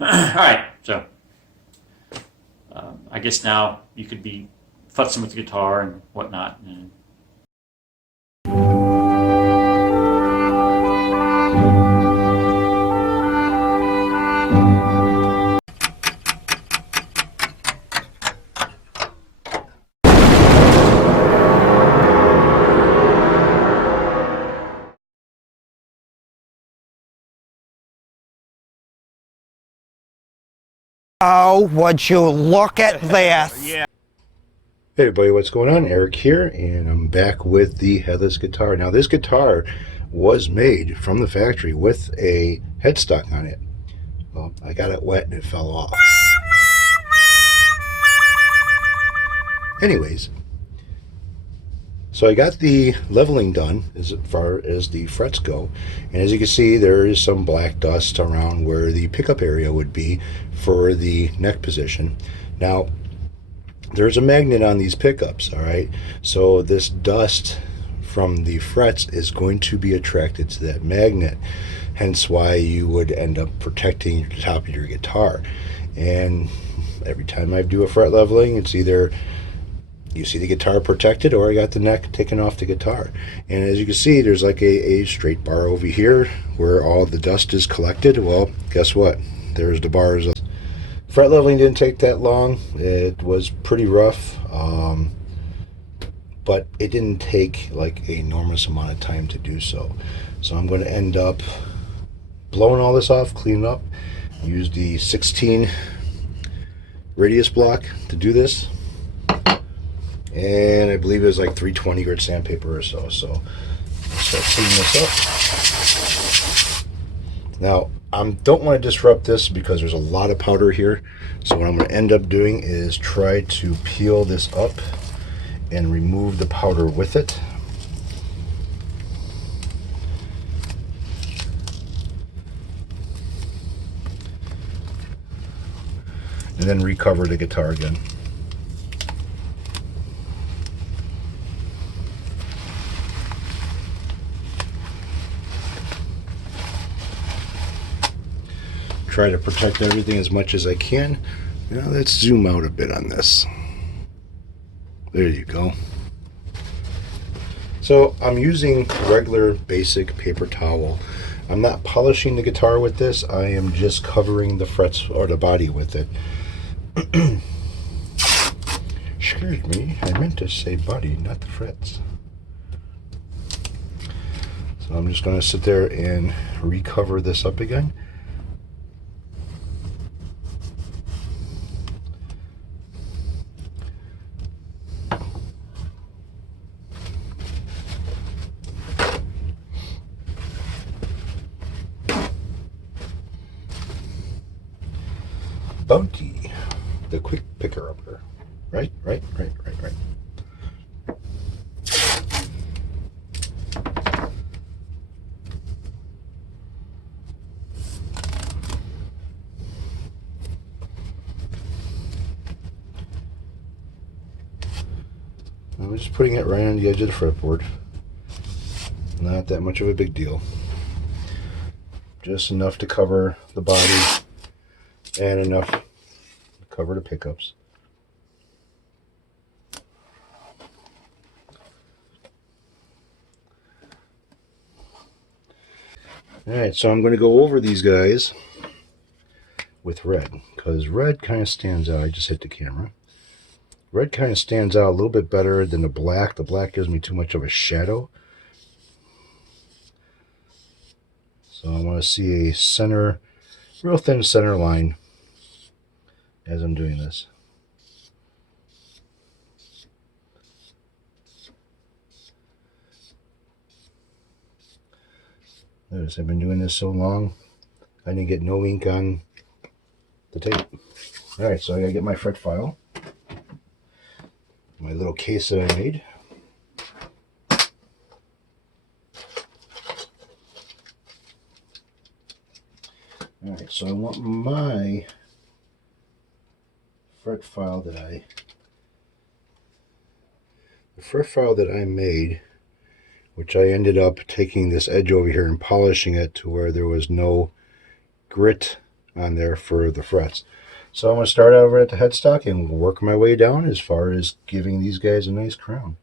All right, so I guess now you could be futzing with the guitar and whatnot. And Oh, would you look at this? Hey everybody, what's going on? Eric here, and I'm back with the headless guitar. Now this guitar was made from the factory with a headstock on it. Well, I got it wet and it fell off. Anyways, so I got the leveling done as far as the frets go, and as you can see, there is some black dust around where the pickup area would be for the neck position. Now there's a magnet on these pickups, all right? So this dust from the frets is going to be attracted to that magnet, hence why you would end up protecting the top of your guitar. And every time I do a fret leveling, it's either you see the guitar protected or I got the neck taken off the guitar. And as you can see, there's like a straight bar over here where all the dust is collected. Well, guess what? There's the bars. Fret leveling didn't take that long. It was pretty rough, but it didn't take like an enormous amount of time to do so. So I'm going to end up blowing all this off, clean it up, use the 16 radius block to do this. And I believe it was like 320 grit sandpaper or so. So I'll start cleaning this up. Now, I don't want to disrupt this because there's a lot of powder here. So what I'm going to end up doing is try to peel this up and remove the powder with it. And then recover the guitar again. Try to protect everything as much as I can. Now let's zoom out a bit on this. There you go. So I'm using regular basic paper towel. I'm not polishing the guitar with this. I am just covering the frets or the body with it. Excuse me, I meant to say body, not the frets. So I'm just going to sit there and recover this up again. Bounty, the quick picker upper. Right. I'm just putting it right on the edge of the fretboard. Not that much of a big deal. Just enough to cover the body and enough to cover the pickups. Alright, so I'm going to go over these guys with red, because red kind of stands out. I just hit the camera. Red kind of stands out a little bit better than the black. The black gives me too much of a shadow. So I want to see a center, real thin center line as I'm doing this. Notice I've been doing this so long, I didn't get no ink on the tape. Alright, so I gotta get my fret file, my little case that I made. Alright, so I want my fret file that I made, which I ended up taking this edge over here and polishing it to where there was no grit on there for the frets. So I'm going to start over at the headstock and work my way down as far as giving these guys a nice crown.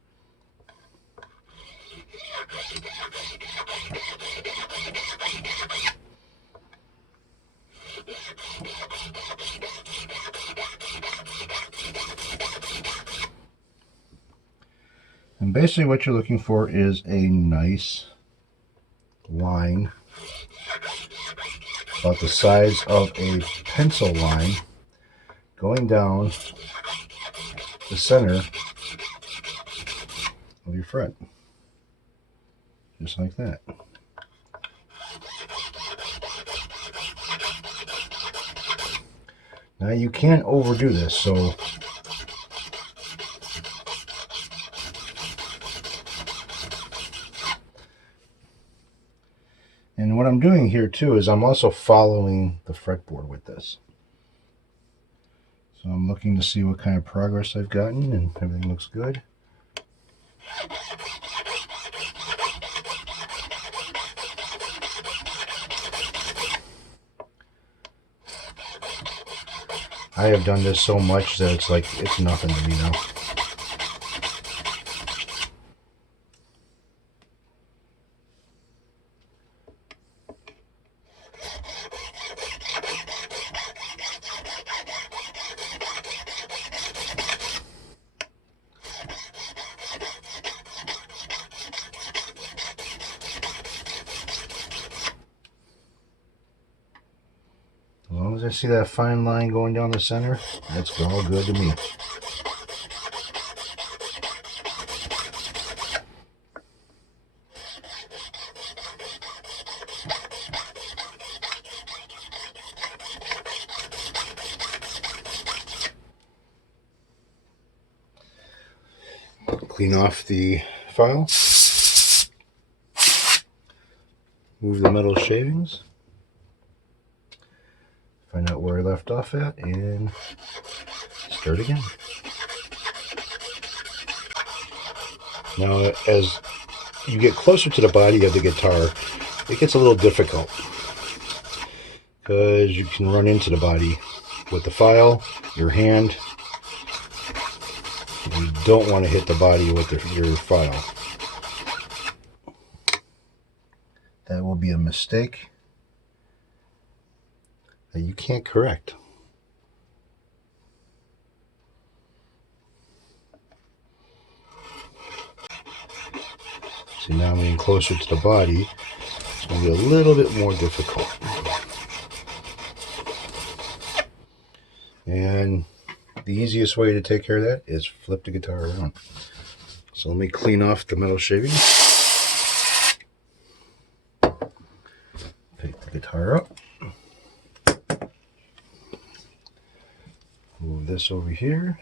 And basically what you're looking for is a nice line about the size of a pencil line going down the center of your fret. Just like that. Now you can't overdo this, so and what I'm doing here too is I'm also following the fretboard with this. So I'm looking to see what kind of progress I've gotten, and everything looks good. I have done this so much that it's like it's nothing to me now. As long as I see that fine line going down the center, that's all good to me. Clean off the file. Move the metal shavings. Find out where I left off at and start again. Now, as you get closer to the body of the guitar, it gets a little difficult because you can run into the body with the file, your hand. You don't want to hit the body with your file. That will be a mistake that you can't correct. See, now I'm getting closer to the body. It's going to be a little bit more difficult. And the easiest way to take care of that is flip the guitar around. So let me clean off the metal shaving. Pick the guitar up. Move this over here.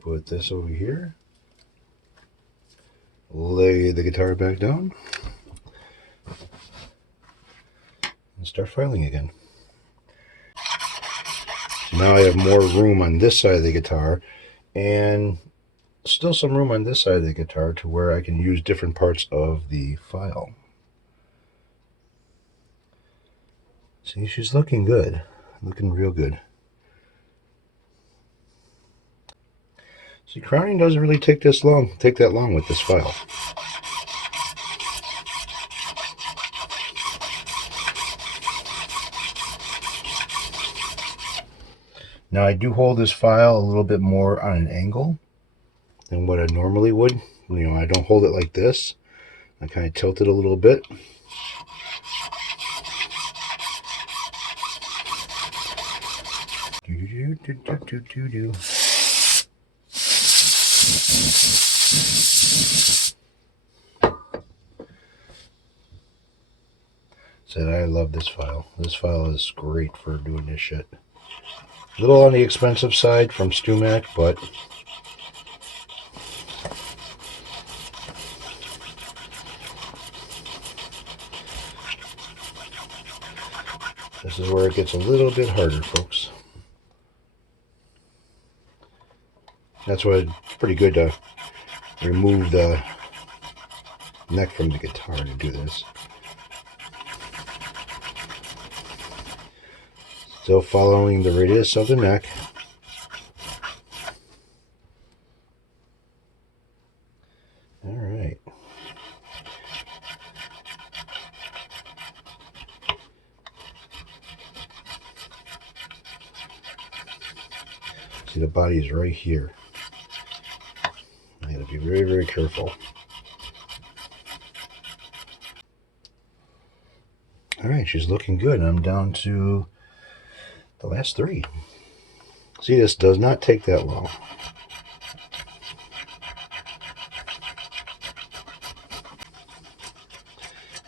Put this over here. Lay the guitar back down. And start filing again. So now I have more room on this side of the guitar and still some room on this side of the guitar to where I can use different parts of the file. See, she's looking good. Looking real good. See, crowning doesn't really take that long with this file. Now I do hold this file a little bit more on an angle than what I normally would. You know, I don't hold it like this. I kind of tilt it a little bit. Said I love this file. This file is great for doing this shit. A little on the expensive side from StewMac, but this is where it gets a little bit harder, folks. That's why it's pretty good to remove the neck from the guitar to do this. Still following the radius of the neck. All right. See, the body is right here. I gotta be very, very careful. All right, she's looking good. I'm down to the last 3. See, this does not take that long.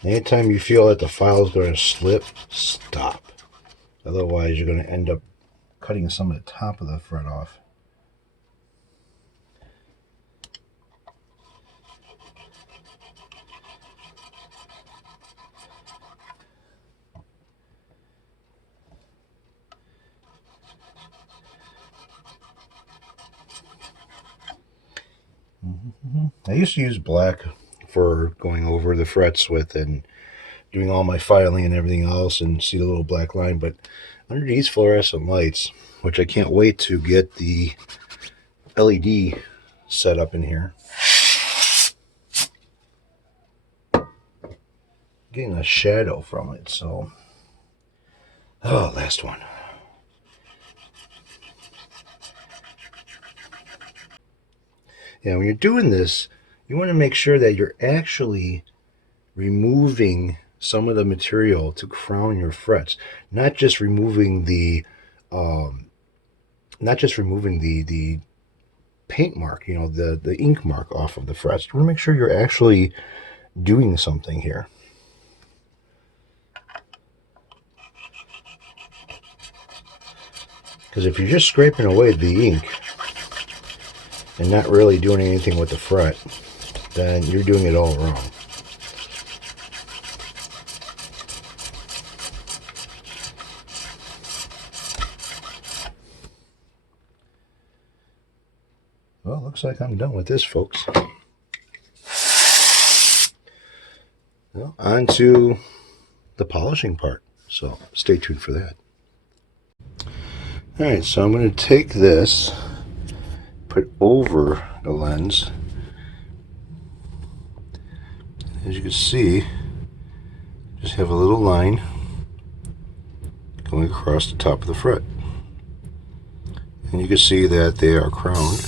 Anytime you feel that the file is going to slip, stop. Otherwise, you're going to end up cutting some of the top of the fret off. I used to use black for going over the frets with and doing all my filing and everything else, and see the little black line, but under these fluorescent lights, which I can't wait to get the LED set up in here, getting a shadow from it. So, oh, last one. Yeah, when you're doing this, you want to make sure that you're actually removing some of the material to crown your frets, not just removing the paint mark, you know, the ink mark off of the frets. You want to make sure you're actually doing something here. Because if you're just scraping away the ink and not really doing anything with the fret, then you're doing it all wrong. Well, looks like I'm done with this, folks. Well, on to the polishing part, so stay tuned for that. Alright, so I'm going to take this, put over the lens. As you can see, just have a little line going across the top of the fret. And you can see that they are crowned.